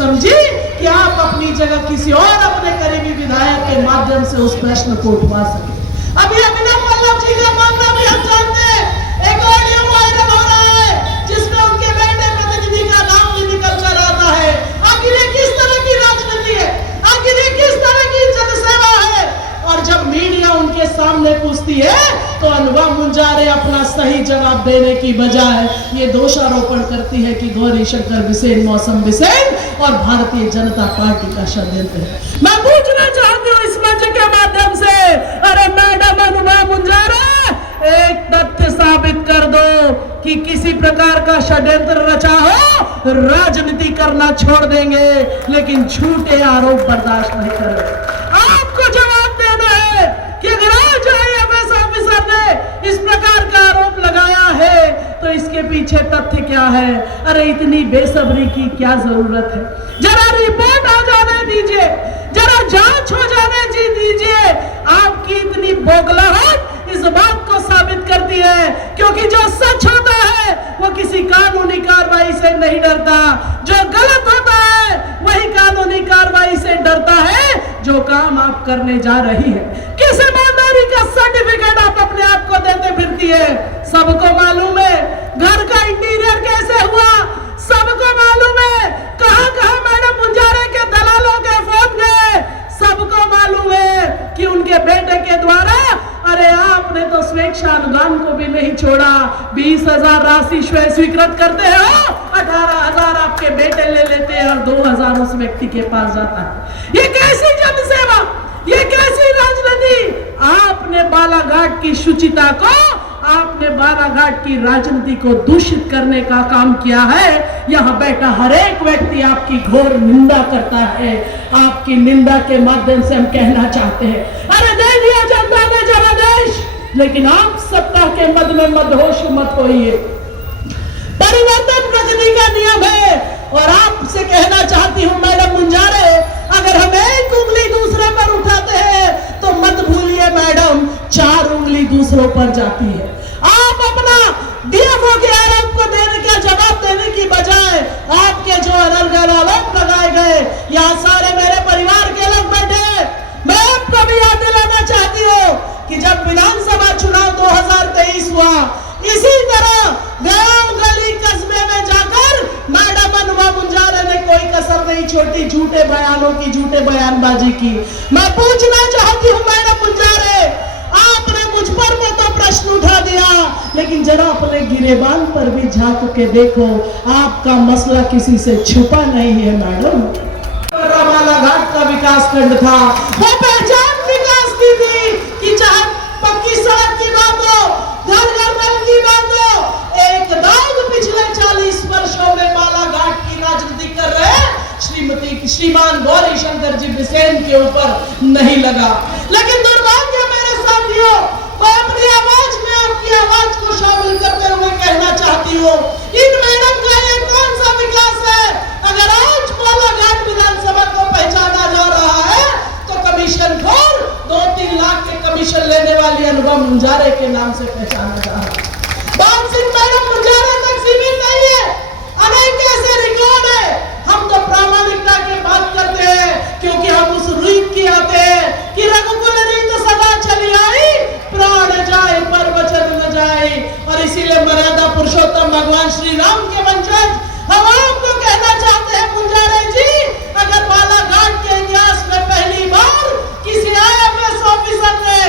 समझी कि आप अपनी जगह किसी और अपने करीबी विधायक के माध्यम से उस प्रश्न को उठवा सके। अभी अभिनव पल्लव जी का मामला भी हम जानते हैं, एक ऑडियो वायरल हो रहा है जिसमें उनके बेटे प्रतिनिधि का नाम भी निकल कर आता है। आखिर ये किस तरह की राजनीति है, आखिर ये किस तरह की जनसेवा है? और जब मीडिया उनके सामने पूछती है तो अनुभव मुंजारे अपना सही जवाब देने की बजाय ये दोषारोपण करती है कि गौरी शंकर बिसेन, मौसम बिसेन और भारतीय जनता पार्टी का षड्यंत्र है। मैं पूछना चाहती हूँ इस मंच के माध्यम से, अरे मैडम अनुभव मुंजारे, एक तथ्य साबित कर दो कि किसी प्रकार का षड्यंत्र रचा हो, राजनीति करना छोड़ देंगे लेकिन झूठे आरोप बर्दाश्त नहीं करेंगे। आपको जवाब देना है कि अगर आज आईएफएस ऑफिसर ने इस प्रकार का आरोप लगाया है तो इसके पीछे तथ्य क्या है? अरे इतनी बेसब्री की क्या जरूरत है? जरा रिपोर्ट आ जाने दीजिए, जरा जांच हो जाने दीजिए। आपकी इतनी बोगलाहट इस बात को साबित करती है क्योंकि जो सच होता है वो किसी कानूनी कार्रवाई से नहीं डरता, जो गलत होता है वही कानूनी कार्रवाई से डरता है जो काम आप करने जा रही है। किस ईमानदारी का सर्टिफिकेट आप अपने आप को देते फिरती है? सबको मालूम है घर का इंटीरियर कैसे हुआ, सबको मालूम है कहां मैडम मुंजारे के दलालों के फोन गए, सबको मालूम है कि उनके बेटे के द्वारा, अरे आपने तो स्वेच्छा अनुदान को भी नहीं छोड़ा, 20,000 राशि स्वीकृत करते हो, 18,000 आपके बेटे ले लेते हैं और 2,000 उस व्यक्ति के पास जाता है। ये कैसी जनसेवा, ये कैसी राजनीति? आपने बालाघाट की शुचिता को, आपने बालाघाट की राजनीति को दूषित करने का काम किया है। यहाँ बैठा हर एक व्यक्ति आपकी घोर निंदा करता है। आपकी निंदा के माध्यम से हम कहना चाहते हैं, अरे दे दिया जनता ने जनादेश, लेकिन आप सत्ता के मद में मदहोश मत होइए। परिवर्तन प्रगति का नियम है और आपसे कहना चाहती हूं मैडम मुंजारे, अगर हम एक उंगली दूसरे पर उठाते हैं तो मत भूलिए मैडम, 4 उंगली दूसरों पर जाती है। आप अपना डीएफओ के आरोप को देने का जवाब देने की बजाय आपके जो अलग आरोप लगाए गए, यहाँ सारे मेरे परिवार के लोग बैठे, मैं आपको भी याद दिलाना चाहती हूँ कि जब विधानसभा चुनाव 2023 हुआ, इसी तरह गांव गली कस्बे में जाकर मैडम अनुभव मुंजारे ने कोई कसर नहीं छोड़ी झूठे बयानों की, झूठे बयानबाजी की। मैं पूछना चाहती हूँ मैडम मुंजारे, आपने मुझ पर में तो प्रश्न उठा दिया, लेकिन जरा अपने गिरेबान पर भी झांक के देखो, आपका मसला किसी से छुपा नहीं है मैडम। बालाघाट का विकास खंड था, वो पहचान विकास की थी कि चाहे पक्की सड़क की बात हो, घर घर नल की बात हो, एक दाग पिछले 40 वर्षों में बालाघाट की राजनीति कर रहे श्रीमान गौरी शंकर जी बिसेन के ऊपर नहीं लगा। लेकिन दुर्भाग्य मेरे साथियों, मैं अपनी आवाज में आपकी आवाज को शामिल करते हुए कहना चाहती हूँ, इन मैडम का ये कौन सा विकास है? अगर आज बालाघाट विधानसभा को पहचाना जा रहा है तो कमीशन खोर 2-3 लाख के कमीशन लेने वाली अनुभव मुंजारे के नाम से पहचाना जा रहा है। बात सिर्फ मैडम मुंजारे तक सीमित नहीं है, अनेक ऐसे रिकॉर्ड है। हम तो प्रामाणिकता की बात करते हैं क्योंकि हम उस रीत की आते हैं कि रघुकुल रीत सदा चली आई, प्राण जाए पर वचन न जाए, और इसीलिए मर्यादा पुरुषोत्तम भगवान श्री राम के वंशज हम आपको कहना चाहते हैं मुंजारे जी, अगर बालाघाट के इतिहास में पहली बार किसी आईएफएस ऑफिसर ने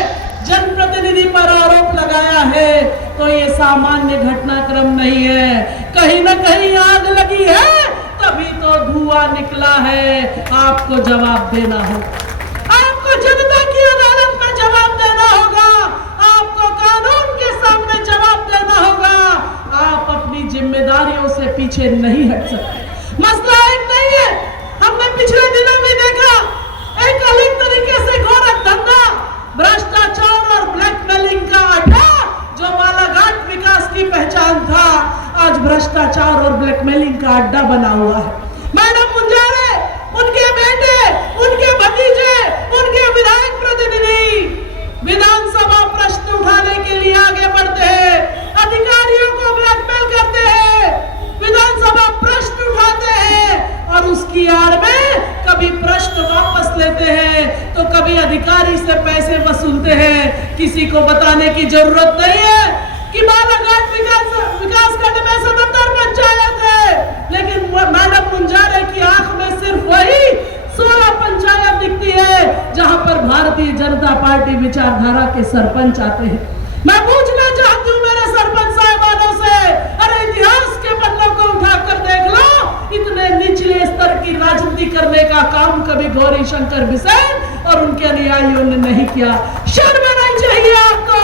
जनप्रतिनिधि पर आरोप लगाया है तो ये सामान्य घटनाक्रम नहीं है, कहीं ना कहीं आग लगी है, तभी तो धुआं निकला है। आपको जवाब देना होगा, आपको जनता की अदालत में जवाब देना होगा, आपको कानून के सामने जवाब देना होगा। आप अपनी जिम्मेदारियों से पीछे नहीं हट सकते। मसला एक नहीं है, हमने पिछले दिनों में देखा एक अलग तरीके से गोरख धंधा, भ्रष्टाचार और ब्लैकमेलिंग का अड्डा जो बालाघाट विकास की पहचान था, आज भ्रष्टाचार और ब्लैकमेलिंग का अड्डा बना हुआ है। मैडम मुंजारे, उनके बेटे, उनके भतीजे, उनके विधायक प्रतिनिधि विधानसभा प्रश्न उठाने के लिए आगे बढ़ते हैं, अधिकारियों को ब्लैकमेल करते हैं, विधानसभा प्रश्न उठाते हैं और उसकी ईमानदारी से पैसे वसूलते हैं। किसी को बताने की जरूरत नहीं है कि बालाघाट विकास खंड में 77 पंचायत है, लेकिन मैडम मुंजारे की आंख में सिर्फ वही 16 पंचायत दिखती है जहां पर भारतीय जनता पार्टी विचारधारा के सरपंच आते हैं। मैं पूछना चाहती हूँ मेरे सरपंच साहिबानों से, अरे इतिहास के पन्नों को उठाकर देख लो, इतने निचले स्तर की राजनीति करने का काम कभी गौरी शंकर बिसेन और उनके अनुयायियों ने नहीं किया। शर्म नहीं चाहिए आपको।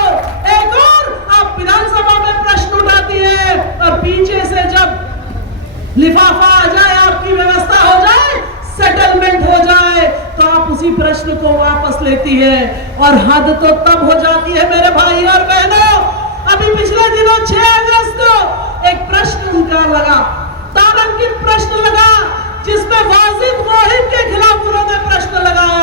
एक और आप विधानसभा में प्रश्न उठाती है और पीछे से जब लिफाफा आ जाए, आपकी व्यवस्था हो जाए, सेटलमेंट हो जाए, तो आप उसी प्रश्न को वापस लेती है। और हद तो तब हो जाती है मेरे भाई और बहनों, अभी पिछले दिनों 6 अगस्त को एक प्रश्न उनका लगा, तारांकित प्रश्न लगा, जिसमें वाजिद मोहिब के खिलाफ उन्होंने प्रश्न लगाया।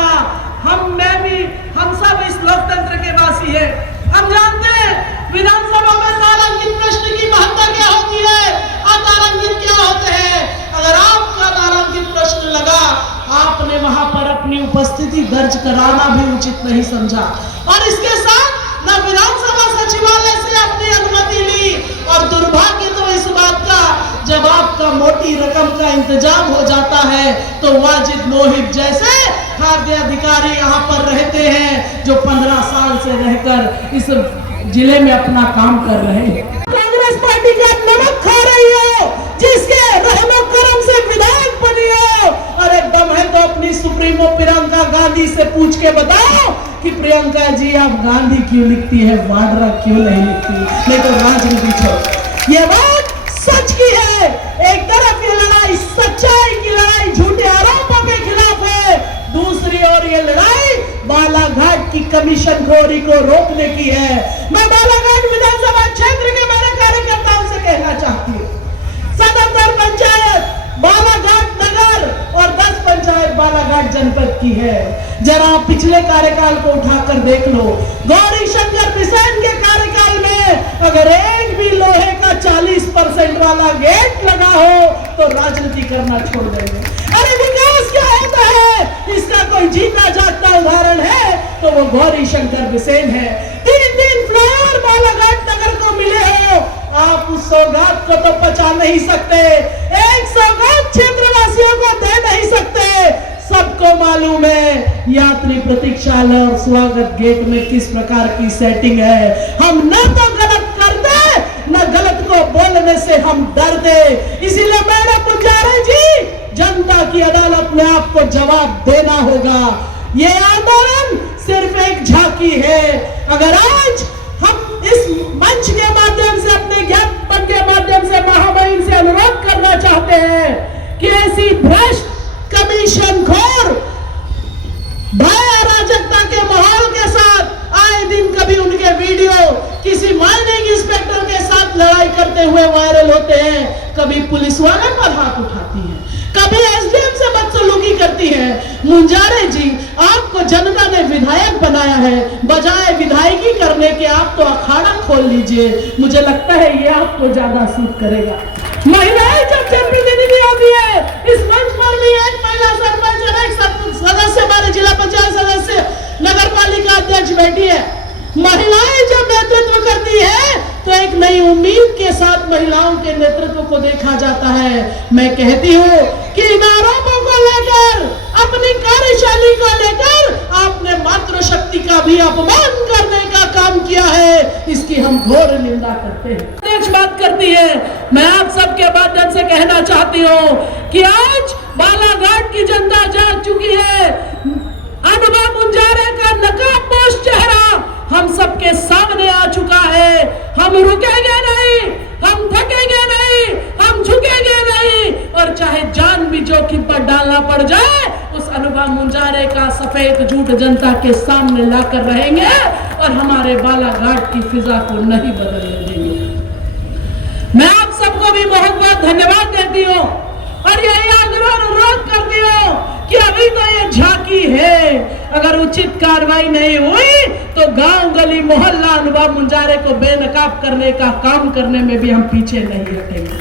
हम सब इस लोकतंत्र के वासी है, हम जानते हैं विधानसभा में तारांकित प्रश्न की महत्ता क्या होती है, अतारांकित क्या होते हैं। अगर आपका तारांकित प्रश्न लगा, आपने वहां पर अपनी उपस्थिति दर्ज कराना भी उचित नहीं समझा और इसके साथ न विधानसभा सचिवालय से अपनी अनुमति ली। और दुर्भाग्य तो इस बात का, जब आपका मोटी रकम का इंतजाम हो जाता है तो वाजिद मोहिब जैसे खाद्य अधिकारी यहाँ पर रहते हैं जो 15 साल से रहकर इस जिले में अपना काम कर रहे हैं। कांग्रेस पार्टी का नमक खा रही हो, जिसके रहमो करम से विधायक बनी हो, और एक दम है तो अपनी सुप्रीमो प्रियंका गांधी से पूछ के बताओ कि प्रियंका जी आप गांधी क्यों लिखती है, वाड्रा क्यों नहीं लिखती, नहीं तो राजनीति छोड़। ये बात सच की है। एक तरफ ये लड़ाई सच्चाई की लड़ाई झूठे आरोपों के खिलाफ है, दूसरी ओर ये लड़ाई बालाघाट की कमीशन खोरी को रोकने की है। मैं बालाघाट विधानसभा क्षेत्र के मेरे कार्यकर्ताओं से कहना चाहती हूँ, 77 पंचायत बालाघाट नगर और 10 पंचायत बालाघाट जनपद की है। जरा पिछले कार्यकाल को उठाकर देख लो, गौरी शंकर बिसेन के कार्यकाल में अगर एक भी लोहे का 40% वाला गेट लगा हो तो राजनीति करना छोड़ देंगे। अरे विकास क्या होता है, इसका कोई जीता जागता उदाहरण है तो वो गौरी शंकर बिसेन है। 3 फ्लाईओवर बालाघाट नगर को मिले हो, आप उस सौगात को तो पचा नहीं सकते, एक सौगात क्षेत्रवासियों को दे नहीं सकते। सबको मालूम है यात्री प्रतीक्षालय और स्वागत गेट में किस प्रकार की सेटिंग है। हम न तो गलत करते, न गलत को बोलने से हम डरते। इसीलिए मैडम मुंजारे जी, जनता की अदालत में आपको जवाब देना होगा। ये आंदोलन सिर्फ एक झांकी है। अगर आज हम इस मंच के माध्यम से, अपने ज्ञापन के माध्यम से महामहिम से अनुरोध करना चाहते हैं कि ऐसी भ्रष्ट कमीशन खोर भय अराजकता के माहौल के साथ आए दिन कभी उनके वीडियो किसी माइनिंग इंस्पेक्टर के साथ लड़ाई करते हुए वायरल होते हैं, कभी पुलिस वाले पर हाथ उठाती है, कभी एसडीएम से बदसलूकी करती है। मुंजारे जी, आपको जनता ने विधायक बनाया है, बजाय विधायकी करने के आप तो अखाड़ा खोल लीजिए। मुझे लगता है ये आपको ज्यादा सूट करेगा। महिलाएं जब जनप्रतिनिधि होती है, इस मंच पर भी एक महिला सरपंच और एक सदस्य, हमारे जिला पंचायत सदस्य, नगर पालिका अध्यक्ष बैठी है। महिलाएं जब नेतृत्व करती है तो एक नई उम्मीद के साथ महिलाओं के नेतृत्व को देखा जाता है। मैं कहती हूँ कि इन आरोपों को लेकर, अपनी कार्यशैली को लेकर आपने मातृशक्ति का भी अपमान करने का काम किया है, इसकी हम घोर निंदा करते हैं। अध्यक्ष बात करती है, मैं आप सबके माध्यम से कहना चाहती हूँ कि आज बालाघाट की जनता जाग चुकी है। अनुभव मुंजारे का नकाबपोश चेहरा हम सबके सामने आ चुका है। हम रुकेंगे नहीं, हम थकेंगे नहीं, हम झुकेंगे नहीं, और चाहे जान भी जोखिम पर डालना पड़ जाए, उस अनुभव मुंजारे का सफेद झूठ जनता के सामने लाकर रहेंगे और हमारे बालाघाट की फिजा को नहीं बदलने देंगे। मैं आप सबको भी बहुत बहुत धन्यवाद देती हूँ और यही आग्रह अनुरोध करती हूँ कि अभी तो ये झांकी है, अगर उचित कार्रवाई नहीं हुई तो गांव गली मोहल्ला अनुभव मुंजारे को बेनकाब करने का काम करने में भी हम पीछे नहीं हटेंगे।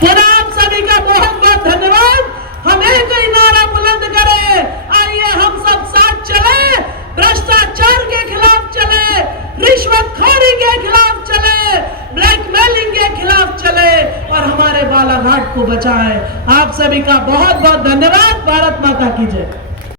पुनः आप सभी का बहुत बहुत धन्यवाद। हम एक ही नारा बुलंद करें, आइए हम सब साथ चले, भ्रष्टाचार भारत को बचाएं। आप सभी का बहुत बहुत धन्यवाद। भारत माता की जय।